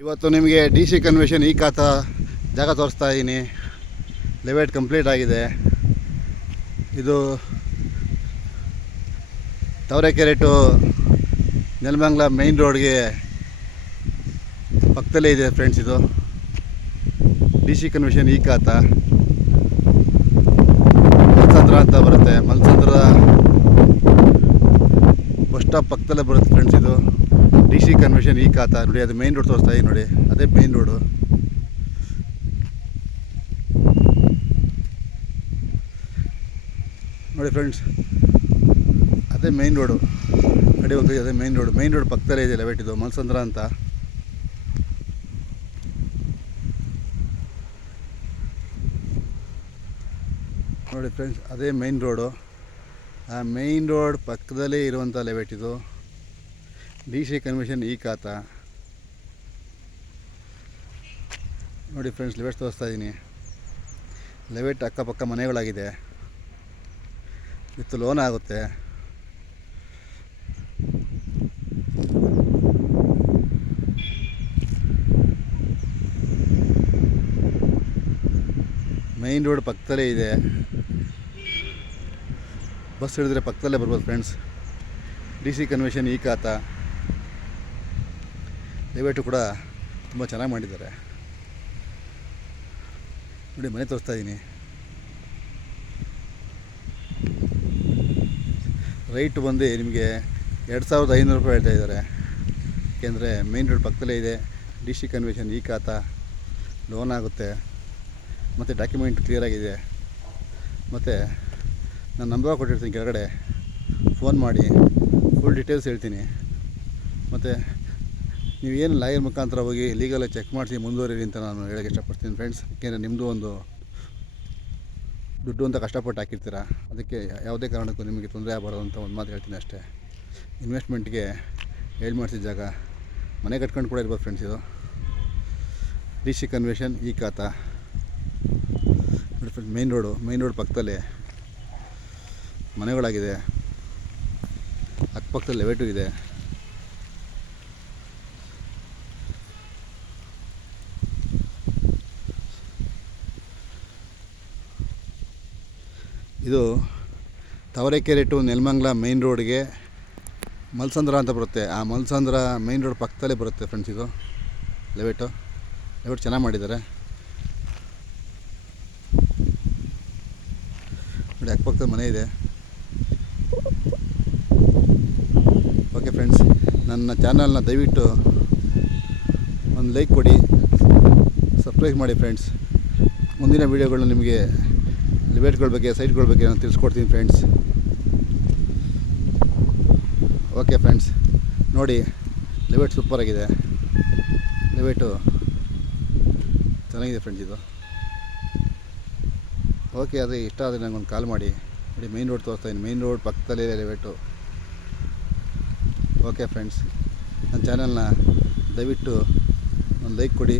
ಇವತ್ತು ನಿಮಗೆ D C convention ಈ ಖಾತಾ ಜಾಗ ತೋರಿಸ್ತಾ ಇದ್ದೀನಿ. ಲೆವೇಟ್ ಕಂಪ್ಲೀಟ್ ಆಗಿದೆ. ಇದು ತವರೆಕೆರೆ ಟು ನೆಲಮಂಗಲ ಮೇನ್ ರೋಡ್ಗೆ ಪಕ್ಕದಲ್ಲೇ ಇದೆ ಫ್ರೆಂಡ್ಸ್. ಇದು ಡಿ ಸಿ ಕನ್ವೆನ್ಷನ್ ಈ ಖಾತಾ ಮಲ್ಸಂದ್ರ ಅಂತ ಬರುತ್ತೆ. ಮಲ್ಸಂದ್ರ ಬಸ್ ಸ್ಟಾಪ್ ಪಕ್ಕದಲ್ಲೇ ಬರುತ್ತೆ ಫ್ರೆಂಡ್ಸ್. ಇದು ಡಿ ಸಿ ಕನ್ವೆನ್ಷನ್ ಈ ಖಾತಾ ನೋಡಿ, ಅದು ಮೇನ್ ರೋಡ್ ತೋರಿಸ್ತಾ ಇದೆ ನೋಡಿ, ಅದೇ ಮೇನ್ ರೋಡು. ನೋಡಿ ಫ್ರೆಂಡ್ಸ್, ಅದೇ ಮೇನ್ ರೋಡು ಕಡೆ ಹೋಗ್ತೀವಿ. ಅದೇ ಮೇನ್ ರೋಡ್ ಪಕ್ಕದಲ್ಲೇ ಇದೆ ಲೆವೆಟ್. ಇದು ಮಲ್ಸಂದ್ರ ಅಂತ. ನೋಡಿ ಫ್ರೆಂಡ್ಸ್, ಅದೇ ಮೇನ್ ರೋಡು. ಆ ಮೇನ್ ರೋಡ್ ಪಕ್ಕದಲ್ಲೇ ಇರುವಂಥ ಲೆವೆಟ್ ಇದು ಡಿ ಸಿ ಕನ್ವೆನ್ಷನ್ ಈ ಖಾತಾ. ನೋಡಿ ಫ್ರೆಂಡ್ಸ್, ಲೆವೆಟ್ ತೋರಿಸ್ತಾ ಇದ್ದೀನಿ. ಲೆವೆಟ್ ಅಕ್ಕಪಕ್ಕ ಮನೆಗಳಾಗಿದೆ. ವಿತ್ ಲೋನ್ ಆಗುತ್ತೆ. ಮೈನ್ ರೋಡ್ ಪಕ್ಕದಲ್ಲೇ ಇದೆ. ಬಸ್ ಹಿಡಿದ್ರೆ ಪಕ್ಕದಲ್ಲೇ ಬರ್ಬೋದು ಫ್ರೆಂಡ್ಸ್. ಡಿ ಸಿ ಕನ್ವೆನ್ಷನ್ ಈ ಖಾತಾ ಲೆವೆಟು ಕೂಡ ತುಂಬ ಚೆನ್ನಾಗಿ ಮಾಡಿದ್ದಾರೆ. ನೋಡಿ, ಮನೆ ತೋರಿಸ್ತಾ ಇದ್ದೀನಿ. ರೈಟ್ ಬಂದು ನಿಮಗೆ 2500 ರೂಪಾಯಿ ಹೇಳ್ತಾ ಇದ್ದಾರೆ. ಏಕೆಂದರೆ ಮೇನ್ ರೋಡ್ ಪಕ್ಕದಲ್ಲೇ ಇದೆ. ಡಿ ಸಿ ಕನ್ವೆನ್ಷನ್ ಈ ಖಾತಾ ಲೋನ್ ಆಗುತ್ತೆ. ಮತ್ತು ಡಾಕ್ಯುಮೆಂಟ್ ಕ್ಲಿಯರಾಗಿದೆ. ಮತ್ತು ನಾನು ನಂಬರ್ ಕೊಟ್ಟಿರ್ತೀನಿ, ಕೆಳಗಡೆ ಫೋನ್ ಮಾಡಿ ಫುಲ್ ಡೀಟೇಲ್ಸ್ ಹೇಳ್ತೀನಿ. ಮತ್ತು ನೀವೇನು ಲಾಯರ್ ಮುಖಾಂತರ ಹೋಗಿ ಲೀಗಲಾಗಿ ಚೆಕ್ ಮಾಡಿಸಿ ಮುಂದುವರಿರಿ ಅಂತ ನಾನು ಹೇಳೋಕ್ಕೆ ಇಷ್ಟಪಡ್ತೀನಿ ಫ್ರೆಂಡ್ಸ್. ಏಕೆಂದರೆ ನಿಮ್ಮದು ಒಂದು ದುಡ್ಡು ಅಂತ ಕಷ್ಟಪಟ್ಟು ಹಾಕಿರ್ತೀರ, ಅದಕ್ಕೆ ಯಾವುದೇ ಕಾರಣಕ್ಕೂ ನಿಮಗೆ ತೊಂದರೆ ಆಗಬಾರ್ದು ಅಂತ ಒಂದು ಮಾತು ಹೇಳ್ತೀನಿ ಅಷ್ಟೇ. ಇನ್ವೆಸ್ಟ್ಮೆಂಟ್ಗೆ ಹೇಳಿ ಮಾಡಿಸಿದ ಜಾಗ, ಮನೆ ಕಟ್ಕೊಂಡು ಕೂಡ ಇರ್ಬೋದು ಫ್ರೆಂಡ್ಸ್. ಇದು ಡಿ ಸಿ ಕನ್ವೆನ್ಷನ್ ಈ ಖಾತಾ ನೋಡಿ ಫ್ರೆಂಡ್ಸ್. ಮೇನ್ ರೋಡ್ ಪಕ್ಕದಲ್ಲೇ ಮನೆಗಳಾಗಿದೆ. ಅಕ್ಕಪಕ್ಕದಲ್ಲಿ ಲೆವೆಟು ಇದೆ. ಇದು ತವರೆಕೆರೆ ಟು ನೆಲಮಂಗಲ ಮೇನ್ ರೋಡ್ಗೆ ಮಲ್ಸಂದ್ರ ಅಂತ ಬರುತ್ತೆ. ಆ ಮಲ್ಸಂದ್ರ ಮೇನ್ ರೋಡ್ ಪಕ್ಕದಲ್ಲೇ ಬರುತ್ತೆ ಫ್ರೆಂಡ್ಸ್. ಇದು ಲೆವೆಟ್ ಚೆನ್ನಾಗಿ ಮಾಡಿದ್ದಾರೆ ನೋಡಿ. ಅಕ್ಕಪಕ್ಕದ ಮನೆ ಇದೆ. ಓಕೆ ಫ್ರೆಂಡ್ಸ್, ನನ್ನ ಚಾನಲ್ನ ದಯವಿಟ್ಟು ಒಂದು ಲೈಕ್ ಕೊಡಿ, ಸಬ್ಸ್ಕ್ರೈಬ್ ಮಾಡಿ ಫ್ರೆಂಡ್ಸ್. ಮುಂದಿನ ವೀಡಿಯೋಗಳನ್ನ ನಿಮಗೆ ಲಿವೇಟ್ಗಳ ಬಗ್ಗೆ, ಸೈಟ್ಗಳ ಬಗ್ಗೆ ನಾನು ತಿಳಿಸ್ಕೊಡ್ತೀನಿ ಫ್ರೆಂಡ್ಸ್. ಓಕೆ ಫ್ರೆಂಡ್ಸ್, ನೋಡಿ ಲಿವೇಟ್ ಸೂಪರಾಗಿದೆ. ಲಿವೇಟು ಚೆನ್ನಾಗಿದೆ ಫ್ರೆಂಡ್ಸ್. ಇದು ಓಕೆ, ಅದೇ ಇಷ್ಟ ಆದರೆ ನನಗೊಂದು ಕಾಲ್ ಮಾಡಿ. ನೋಡಿ, ಮೇನ್ ರೋಡ್ ತೋರಿಸ್ತಾ ಇದ್ದೀನಿ. ಮೇನ್ ರೋಡ್ ಪಕ್ಕದಲ್ಲೇ ಲಿವೇಟು. ಓಕೆ ಫ್ರೆಂಡ್ಸ್, ನನ್ನ ಚಾನಲ್ನ ದಯವಿಟ್ಟು ಒಂದು ಲೈಕ್ ಕೊಡಿ,